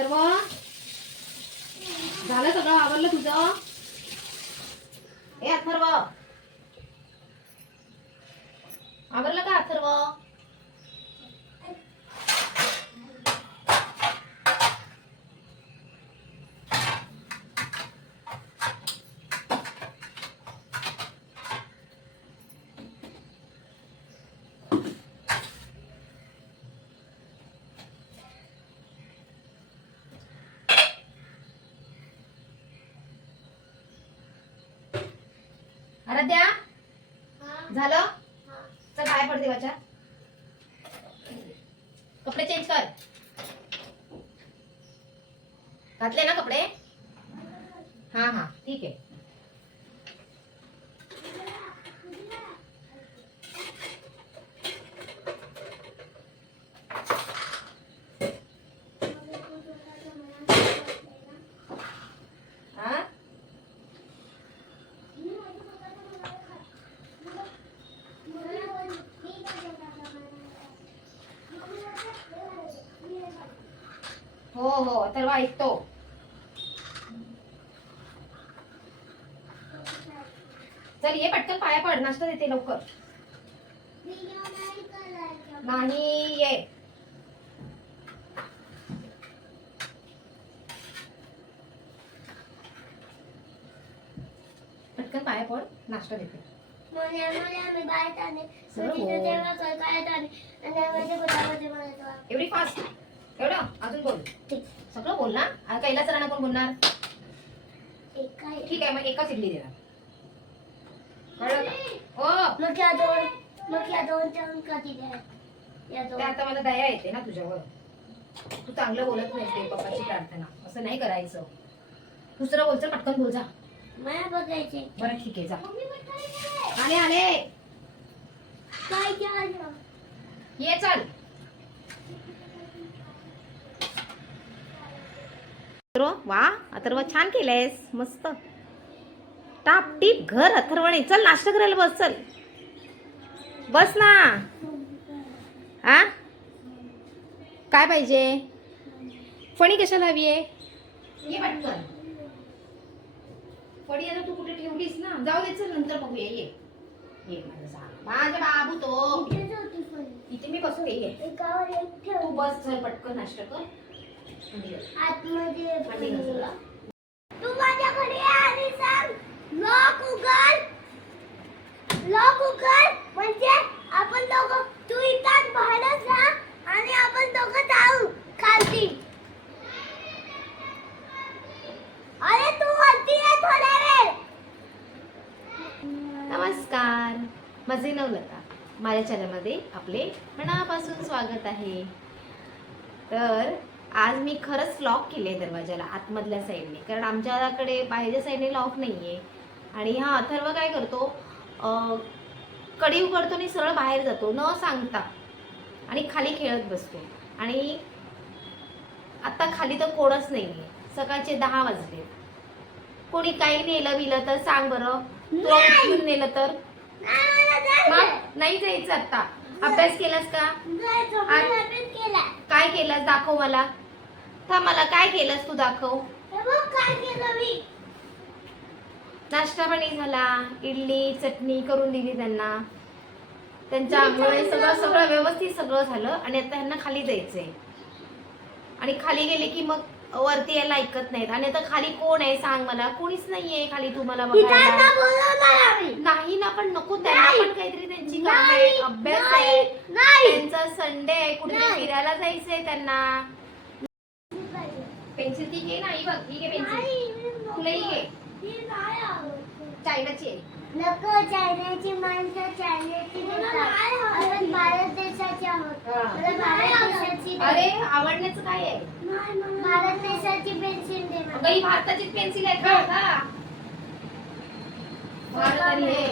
सर्व? झालं सगळं आवडलं तुझं ए अथर्व आवरलं का अथर्व आराध्या? झालं? चल काय पड देवाच्या. कपडे चेंज कर. घातले ना कपडे? हा हा. ठीक आहे हा हो हो तर ऐकतो चल ये पटकन पाया पड नाश्ता देते लवकर. नाही ये. पटकन पाया पड नाश्ता देते. एवढी फास्ट एवढं अजून बोल. सगळं बोल ना आता कैलास राणा कोण बोलणार? ठीक आहे मग एकच इडली देणार. कळलं का? हो. ते आता मला दया येते ना तुझ्यावर. तू चांगलं बोलत नाही ते पप्पाची प्रार्थना. असं नाही करायचं. दुसरं बोलचं पटकन बोल जा. बघायचे बरं ठीक आहे जा. आले आले. काय झालं? ये चल. अथर्व वा अथर्व छान केलंयस मस्त. टाप टीप घर अथर्वणे. चल नाश्ता करायला बस चल. बस ना. हा काय पाहिजे? फणी कशाला हवी आहे? ये पटकन. फणी आता तू कुठे ठेवलीस ना? जाऊ दे चल नंतर बघूया. ये. ये माझं सांग माझा बाबू तो. इथे मी बसू ये तू ठेव. बस चल पटकन नाश्ता कर. आतमध्ये तू माझ्याकडे ये आणि सांग लॉक उघड लॉक उघड म्हणजे आपण दोघं तू इथं बाहेर जा आणि आपण दोघं जाऊ खालती अरे तू वरती ये थोडा वेळ नमस्कार. माझे नवलता माझ्या चॅनलमध्ये आपले मनापासून स्वागत आहे. तर आज मी खरंच लॉक केले दरवाजाला आतमधल्या साईडने कारण आमच्याकडे बाहेरच्या साईडने लॉक नाही आहे आणि हा अथर्व काय करतो? कडी उघडतो आणि सरळ बाहेर जातो न सांगता. आणि खाली खेळत बसतो. आणि आत्ता खाली तर कोणच नाही आहे सकाळचे दहा वाजले. कोणी काही नेलं बिलं तर सांग बरं. तुला उचलून नेलं तर? नाही जायचं. मग नाही जायचं आता. अभ्यास केलास का. काय केलास? दाखव मला. थांब मला काय केलंस तू दाखव. बघ काय केलं मी. नाश्ता पाणी झाला इडली चटणी करून दिली त्यांना. त्यांच्यामुळे सगळं सगळं व्यवस्थित सगळं झालं आणि आता त्यांना खाली जायचंय. आणि खाली गेले की मग वरती यायला ऐकत नाहीत. आणि आता खाली कोण आहे सांग मला. कोणीच नाहीये खाली तुम्हाला बघायला. नाही ना पण नको त्यांना. पण काहीतरी त्यांची काम आहे अभ्यास आहे. त्यांचा संडे आहे. कुठे. फिरायला जायचंय त्यांना. पेन्सिल ती घे नाही बघ ही घे पेन्सिल. नाही, तुला ही घे ही नाही. चायनाची आहे. नको चायनाची माणसं चायनाची. आपण भारत देशाचे आहोत हा. मला भारत देशाची अरे आवडण्याचं काय आहे? भारत देशाची पेन्सिल दे. अगं ही भारताचीच पेन्सिल आहे का भारत आणि हे.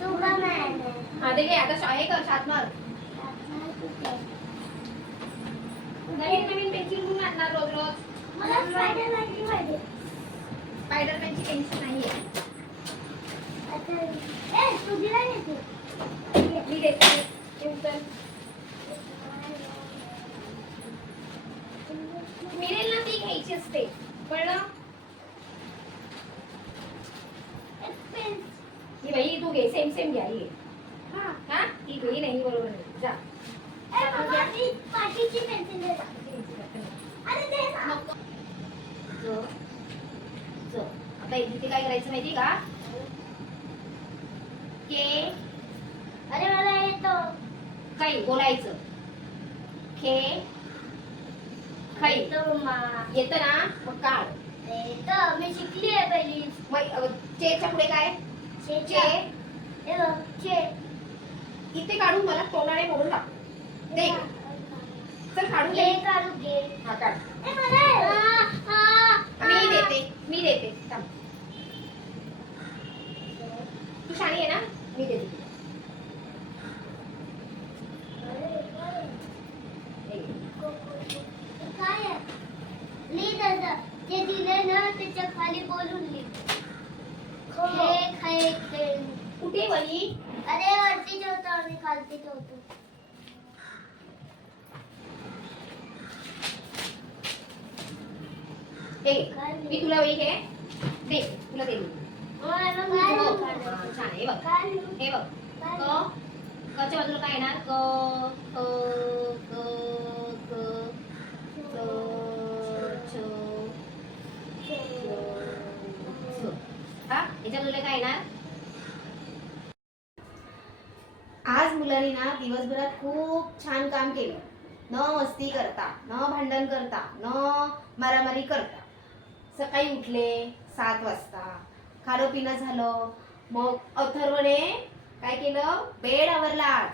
तुला नाही आलं. हा ते घे आता शाळे कर शातमार. नवीन नवीन पेन्सिल कुठून आणणार रोज रोज. मला स्पायडरमॅनची पाहिजे. स्पायडरमॅनची पेन्सिल नाही आहे. ए, तुझी नाही. मी देते. मिळेल ना ती घ्यायची असते. कळलं? ही बाई तू घे. सेम सेम घ्या ही. घे. हा? ही घे नाही बरोबर नाही जा पाठीची पेन्सिल दे अरे दे ना. नको. ज. ज. आता इथे काय करायचं माहिती का? के अरे मला येतो. काही बोलायचं. खे खै. येतो ना? मग काढ. येतो. मी शिकली आहे पहिली. मग चेच्या पुढे काय? चे चे. इथे काढून मला तोंडाने बोलून टाक दे. चल काढून घे. दे काढू. घे हा काढ मी. देते. मी देते थांब. तू शाणी आहे ना मी देते दिले ना त्याच्याखाली बोलून लिह हे खाय कुठे वली अरे वरती ठेवतो आणि खालती ठेवतो हे काय मी तुला हे घे. दे तुला दे छान. हे बघ. हे बघ. क कच्या बाजूला काय येणार? क क क क च याच्या बाजूला काय येणार? आज मुलांनी ना दिवसभरात खूप छान काम केलं. न मस्ती करता न भांडण करता न मारामारी करता. सकाळी उठले सात वाजता. खाणं पिणं झालं. मग अथर्वने काय केलं? बेड आवरला आज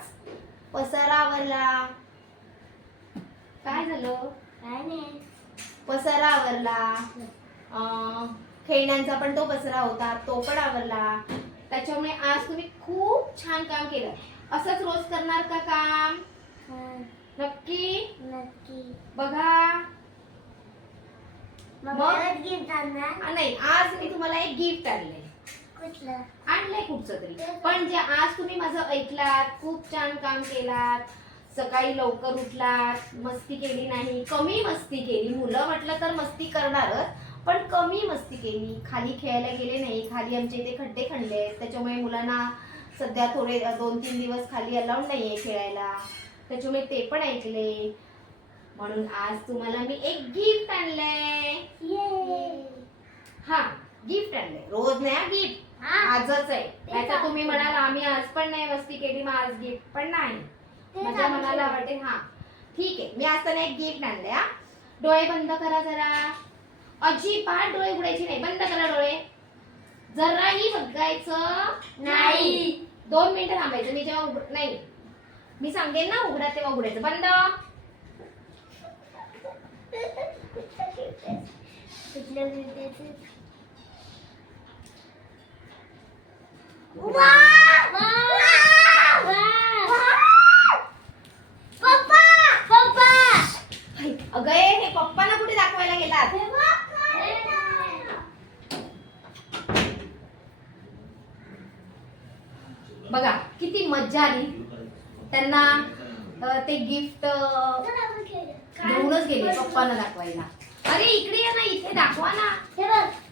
पसारा आवरला. काय झालं? काय नाही. पसारा आवरला. अं, खेळण्यांचा पण तो पसारा होता तो पण आवरला. त्याच्यामुळे आज तुम्ही खूप छान काम केलं. असंच रोज करणार का काम? हा, नक्की? नक्की. बघा मग मग? परत गिफ्ट आणणार आ, नाही आज मी तुम्हाला एक गिफ्ट आणलंय. आणलंय कुठचं तरी. पण जे आज तुम्ही माझं ऐकलात खूप छान काम केलात सकाळी लवकर उठलात मस्ती केली नाही कमी मस्ती केली. मुलं म्हटलं तर मस्ती करणारच पण कमी मस्ती केली. खाली खेळायला गेले नाही खाली आमच्या इथे खड्डे खणले. त्याच्यामुळे मुलांना सध्या थोडे दोन तीन दिवस खाली अलाउड नाहीये खेळायला. त्याच्यामुळे ते पण ऐकले. म्हणून आज तुम्हाला मी एक गिफ्ट आणलंय. ये हा गिफ्ट आणलंय. रोज नाही गिफ्ट हा. आजच आहे. ते नाहीतर तुम्ही. म्हणाल आम्ही आज पण नाही मस्ती केली मग आज गिफ्ट पण नाही. माझ्या. मनाला वाटेल हा. ठीक आहे मी आज त्यांना एक गिफ्ट आणलंय हा. डोळे बंद करा जरा. अजिबात डोळे उघडायचे नाही. बंद करा डोळे. जराही बघायचं नाही. दोन मिनिटं थांबायचं. मी जेव्हा उघड नाही. मी सांगेन ना उघडा तेव्हा उघडायचं. बंद. अगं हे पप्पांना कुठे दाखवायला गेलात? बघा किती मज्जा आली. त्यांना ते गिफ्ट घेऊनच गेले पप्पांना दाखवायला. अरे इकडे या ना इथे दाखवा ना.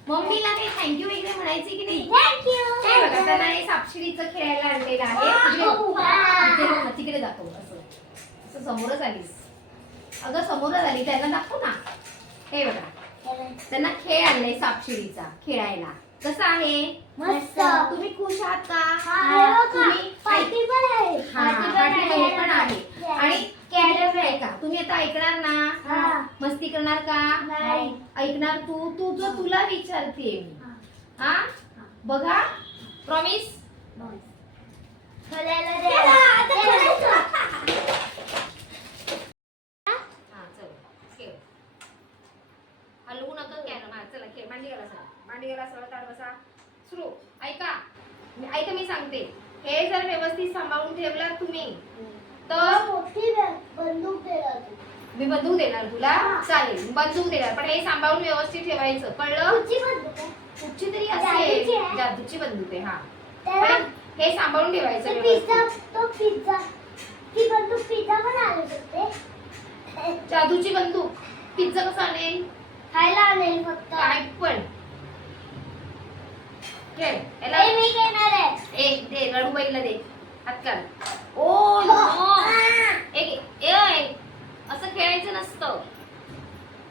मम्मीला काही थँक्यू वगैरे म्हणायचे की नाही? हे बघा त्यांना हे सापशिडीचं खेळायला आणलेलं आहे. तिकडे दाखव. असं. असं समोरच आलीस. अगं समोरच आली. त्यांना दाखव ना. हे बघा. त्यांना खेळ आणलाय सापशिडीचा खेळायला. कसं आहे? मस्त तुम्ही खुश आहात का हा, तुम्ही पार्टी पण आहे हा, पाठी हे पण आहे आणि कॅडर आहे का तुम्ही आता ऐकणार ना हा. मस्ती करणार का? नाही. ऐकणार तू? तुझं तुला विचारते. हा? बघा. प्रॉमिस. हा हलवू नका कॅरम हा चला खेळ. मांडी गेला सरळ मांडी गेला सरळ ताड बसा. सुरू. ऐका. मी- ऐका मी सांगते. हे जर व्यवस्थित सांभाळून ठेवलात तुम्ही तर मोठी बंदूक दे राजू. मी बंदूक देणार तुला. चालेल बंदूक देणार. पण हे सांभाळून व्यवस्थित ठेवायचं. कळलं? कुठची तरी जादूची आहे. जादूची बंदूक आहे हा. त्याला पण हे सांभाळून ठेवायचं तो व्यवस्थित. पिझ्झा तो पिझ्झा ती बंदूक पिझ्झा पण आणू शकते जादूची बंदूक. पिझ्झा कसा आणेल? खायला आणेल फक्त. काय पण. खेळ याला हे मी घेणार आहे. एक दे रडूबाईला दे. हात काढ. Oh no. असं खेळायचं नसतं.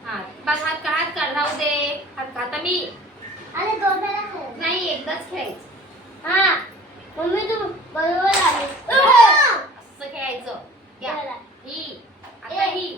हा बघ हात का हात काढ राहू दे. हात आता मी. अरे दोन वेळा खेळ नाही एकदाच खेळायचं. हा मम्मी तू बरोबर आली असं खेळायचं. या. ही. आता ही.